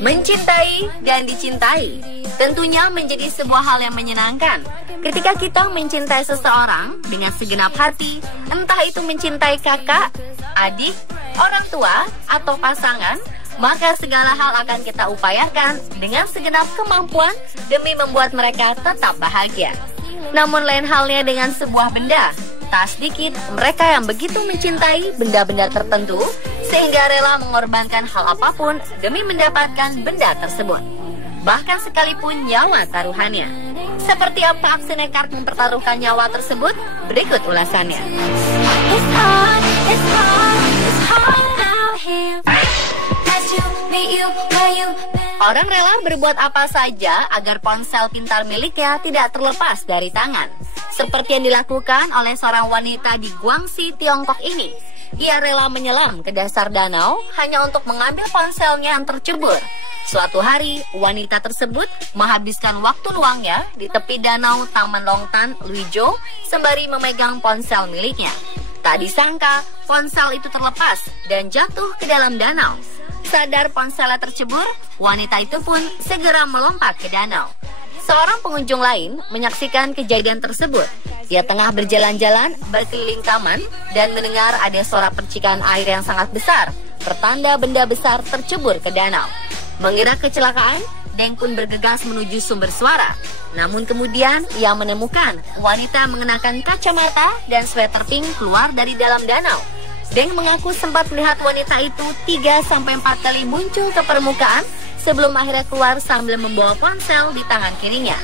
Mencintai dan dicintai tentunya menjadi sebuah hal yang menyenangkan. Ketika kita mencintai seseorang dengan segenap hati, entah itu mencintai kakak, adik, orang tua, atau pasangan, maka segala hal akan kita upayakan dengan segenap kemampuan demi membuat mereka tetap bahagia. Namun lain halnya dengan sebuah benda. Tak sedikit mereka yang begitu mencintai benda-benda tertentu sehingga rela mengorbankan hal apapun demi mendapatkan benda tersebut. Bahkan sekalipun nyawa taruhannya. Seperti apa aksi nekat mempertaruhkan nyawa tersebut? Berikut ulasannya. Orang rela berbuat apa saja agar ponsel pintar miliknya tidak terlepas dari tangan. Seperti yang dilakukan oleh seorang wanita di Guangxi, Tiongkok ini. Ia rela menyelam ke dasar danau hanya untuk mengambil ponselnya yang tercebur. Suatu hari, wanita tersebut menghabiskan waktu luangnya di tepi danau Taman Longtan, Luizhou, sembari memegang ponsel miliknya. Tak disangka, ponsel itu terlepas dan jatuh ke dalam danau. Sadar ponselnya tercebur, wanita itu pun segera melompat ke danau. Seorang pengunjung lain menyaksikan kejadian tersebut. Ia tengah berjalan-jalan berkeliling taman dan mendengar ada suara percikan air yang sangat besar, pertanda benda besar tercebur ke danau. Mengira kecelakaan, Deng pun bergegas menuju sumber suara. Namun kemudian ia menemukan wanita mengenakan kacamata dan sweater pink keluar dari dalam danau. Deng mengaku sempat melihat wanita itu 3-4 kali muncul ke permukaan sebelum akhirnya keluar sambil membawa ponsel di tangan kirinya.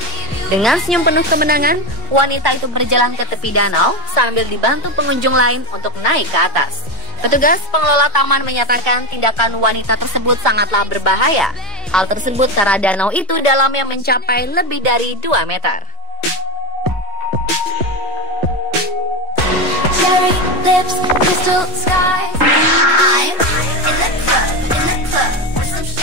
Dengan senyum penuh kemenangan, wanita itu berjalan ke tepi danau sambil dibantu pengunjung lain untuk naik ke atas. Petugas pengelola taman menyatakan tindakan wanita tersebut sangatlah berbahaya. Hal tersebut karena danau itu dalamnya mencapai lebih dari 2 meter.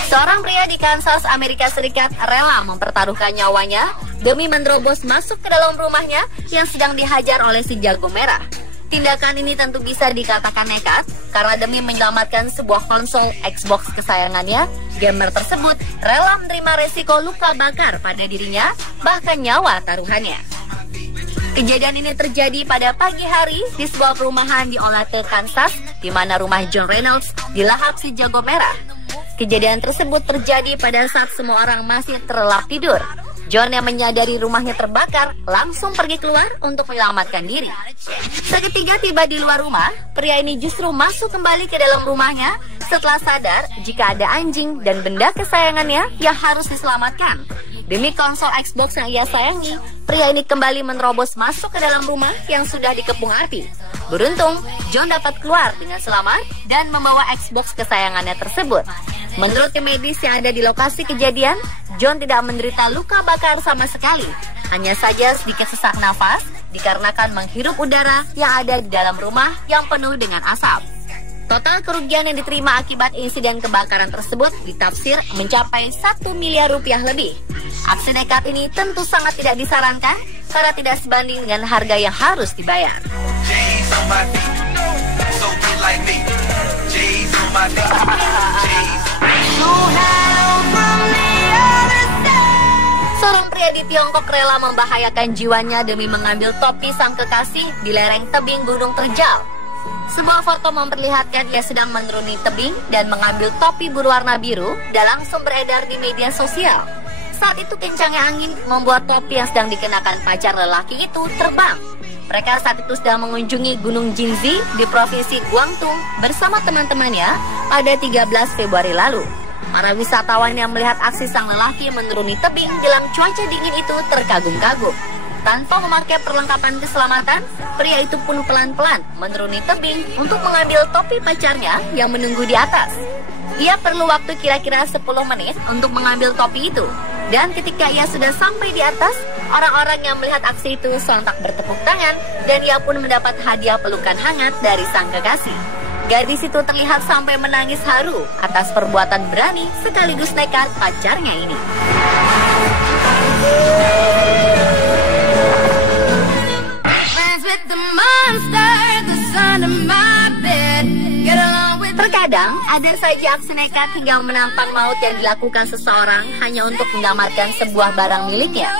Seorang pria di Kansas, Amerika Serikat rela mempertaruhkan nyawanya demi menerobos masuk ke dalam rumahnya yang sedang dihajar oleh si jago merah. Tindakan ini tentu bisa dikatakan nekat karena demi menyelamatkan sebuah konsol Xbox kesayangannya, gamer tersebut rela menerima resiko luka bakar pada dirinya, bahkan nyawa taruhannya. Kejadian ini terjadi pada pagi hari di sebuah perumahan di Olathe, Kansas, di mana rumah John Reynolds dilahap si jago merah. Kejadian tersebut terjadi pada saat semua orang masih terlelap tidur. John yang menyadari rumahnya terbakar langsung pergi keluar untuk menyelamatkan diri. Seketika tiba di luar rumah, pria ini justru masuk kembali ke dalam rumahnya setelah sadar jika ada anjing dan benda kesayangannya yang harus diselamatkan. Demi konsol Xbox yang ia sayangi, pria ini kembali menerobos masuk ke dalam rumah yang sudah dikepung api. Beruntung, John dapat keluar dengan selamat dan membawa Xbox kesayangannya tersebut. Menurut tim medis yang ada di lokasi kejadian, John tidak menderita luka bakar sama sekali. Hanya saja sedikit sesak nafas dikarenakan menghirup udara yang ada di dalam rumah yang penuh dengan asap. Total kerugian yang diterima akibat insiden kebakaran tersebut ditaksir mencapai 1 miliar rupiah lebih. Aksi nekat ini tentu sangat tidak disarankan karena tidak sebanding dengan harga yang harus dibayar. Seorang pria di Tiongkok rela membahayakan jiwanya demi mengambil topi sang kekasih di lereng tebing Gunung Terjal. Sebuah foto memperlihatkan ia sedang menuruni tebing dan mengambil topi berwarna biru dan langsung beredar di media sosial. Saat itu kencangnya angin membuat topi yang sedang dikenakan pacar lelaki itu terbang. Mereka saat itu sedang mengunjungi Gunung Jinzi di Provinsi Guangdong bersama teman-temannya pada 13 Februari lalu. Para wisatawan yang melihat aksi sang lelaki menuruni tebing dalam cuaca dingin itu terkagum-kagum. Tanpa memakai perlengkapan keselamatan, pria itu pun pelan-pelan menuruni tebing untuk mengambil topi pacarnya yang menunggu di atas. Ia perlu waktu kira-kira 10 menit untuk mengambil topi itu. Dan ketika ia sudah sampai di atas, orang-orang yang melihat aksi itu sontak bertepuk tangan dan ia pun mendapat hadiah pelukan hangat dari sang kekasih. Gadis itu terlihat sampai menangis haru atas perbuatan berani sekaligus nekat pacarnya ini. Terkadang ada saja aksi nekat hingga menantang maut yang dilakukan seseorang hanya untuk menyelamatkan sebuah barang miliknya.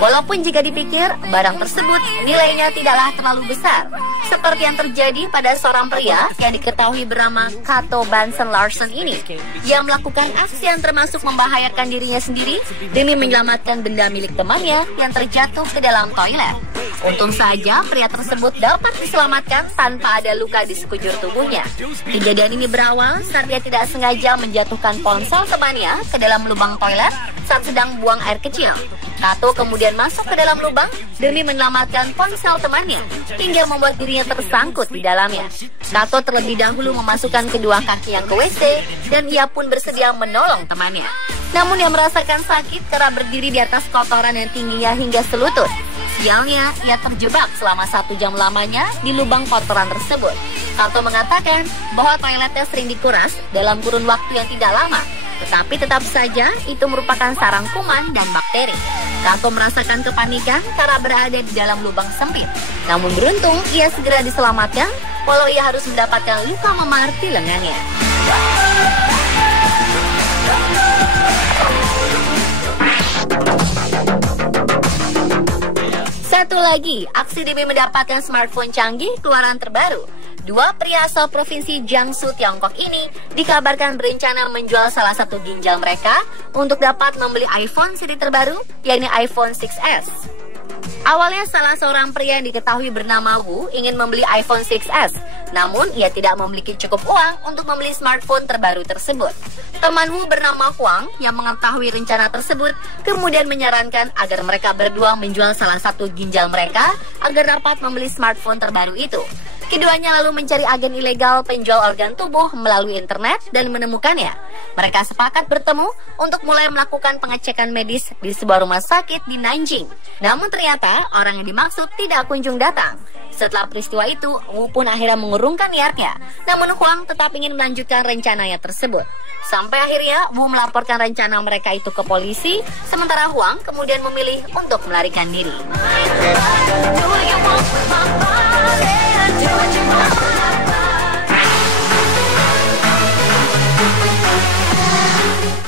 Walaupun jika dipikir, barang tersebut nilainya tidaklah terlalu besar. Seperti yang terjadi pada seorang pria yang diketahui bernama Cato Benson Larson ini, yang melakukan aksi yang termasuk membahayakan dirinya sendiri demi menyelamatkan benda milik temannya yang terjatuh ke dalam toilet. Untung saja pria tersebut dapat diselamatkan tanpa ada luka di sekujur tubuhnya. Kejadian ini berawal saat dia tidak sengaja menjatuhkan ponsel temannya ke dalam lubang toilet saat sedang buang air kecil. Cato kemudian masuk ke dalam lubang demi menyelamatkan ponsel temannya hingga membuat dirinya tersangkut di dalamnya. Cato terlebih dahulu memasukkan kedua kaki yang ke WC dan ia pun bersedia menolong temannya. Namun ia merasakan sakit karena berdiri di atas kotoran yang tingginya hingga selutut. Sialnya, ia terjebak selama 1 jam lamanya di lubang kotoran tersebut. Cato mengatakan bahwa toiletnya sering dikuras dalam kurun waktu yang tidak lama, tetapi tetap saja itu merupakan sarang kuman dan bakteri. Cato merasakan kepanikan karena berada di dalam lubang sempit. Namun beruntung, ia segera diselamatkan walau ia harus mendapatkan luka memar di lengannya. Satu lagi, aksi demi mendapatkan smartphone canggih keluaran terbaru. Dua pria asal provinsi Jiangsu, Tiongkok ini dikabarkan berencana menjual salah satu ginjal mereka untuk dapat membeli iPhone seri terbaru, yakni iPhone 6s. Awalnya salah seorang pria yang diketahui bernama Wu ingin membeli iPhone 6s, namun ia tidak memiliki cukup uang untuk membeli smartphone terbaru tersebut. Teman Wu bernama Huang yang mengetahui rencana tersebut kemudian menyarankan agar mereka berdua menjual salah satu ginjal mereka agar dapat membeli smartphone terbaru itu. Keduanya lalu mencari agen ilegal penjual organ tubuh melalui internet dan menemukannya. Mereka sepakat bertemu untuk mulai melakukan pengecekan medis di sebuah rumah sakit di Nanjing. Namun ternyata orang yang dimaksud tidak kunjung datang. Setelah peristiwa itu, Wu pun akhirnya mengurungkan niatnya. Namun Huang tetap ingin melanjutkan rencananya tersebut. Sampai akhirnya Wu melaporkan rencana mereka itu ke polisi, sementara Huang kemudian memilih untuk melarikan diri.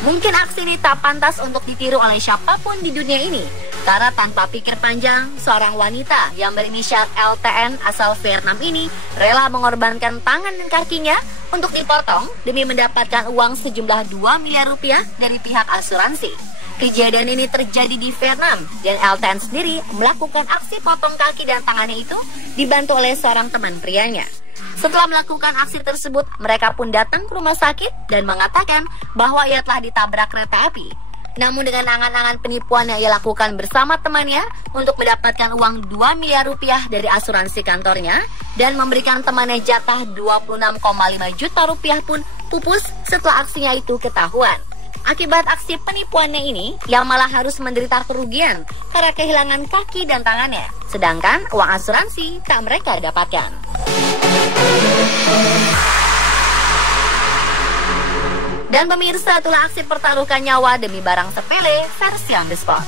Mungkin aksi ini tak pantas untuk ditiru oleh siapapun di dunia ini, karena tanpa pikir panjang, seorang wanita yang berinisial LTN asal Vietnam ini rela mengorbankan tangan dan kakinya untuk dipotong demi mendapatkan uang sejumlah 2 miliar rupiah dari pihak asuransi. Kejadian ini terjadi di Vietnam dan LTN sendiri melakukan aksi potong kaki dan tangannya itu dibantu oleh seorang teman prianya. Setelah melakukan aksi tersebut, mereka pun datang ke rumah sakit dan mengatakan bahwa ia telah ditabrak kereta api. Namun dengan angan-angan penipuan yang ia lakukan bersama temannya untuk mendapatkan uang 2 miliar rupiah dari asuransi kantornya dan memberikan temannya jatah 26,5 juta rupiah pun pupus setelah aksinya itu ketahuan. Akibat aksi penipuannya ini, ia malah harus menderita kerugian karena kehilangan kaki dan tangannya. Sedangkan uang asuransi tak mereka dapatkan. Dan pemirsa, itulah aksi pertaruhkan nyawa demi barang sepele versi on the spot.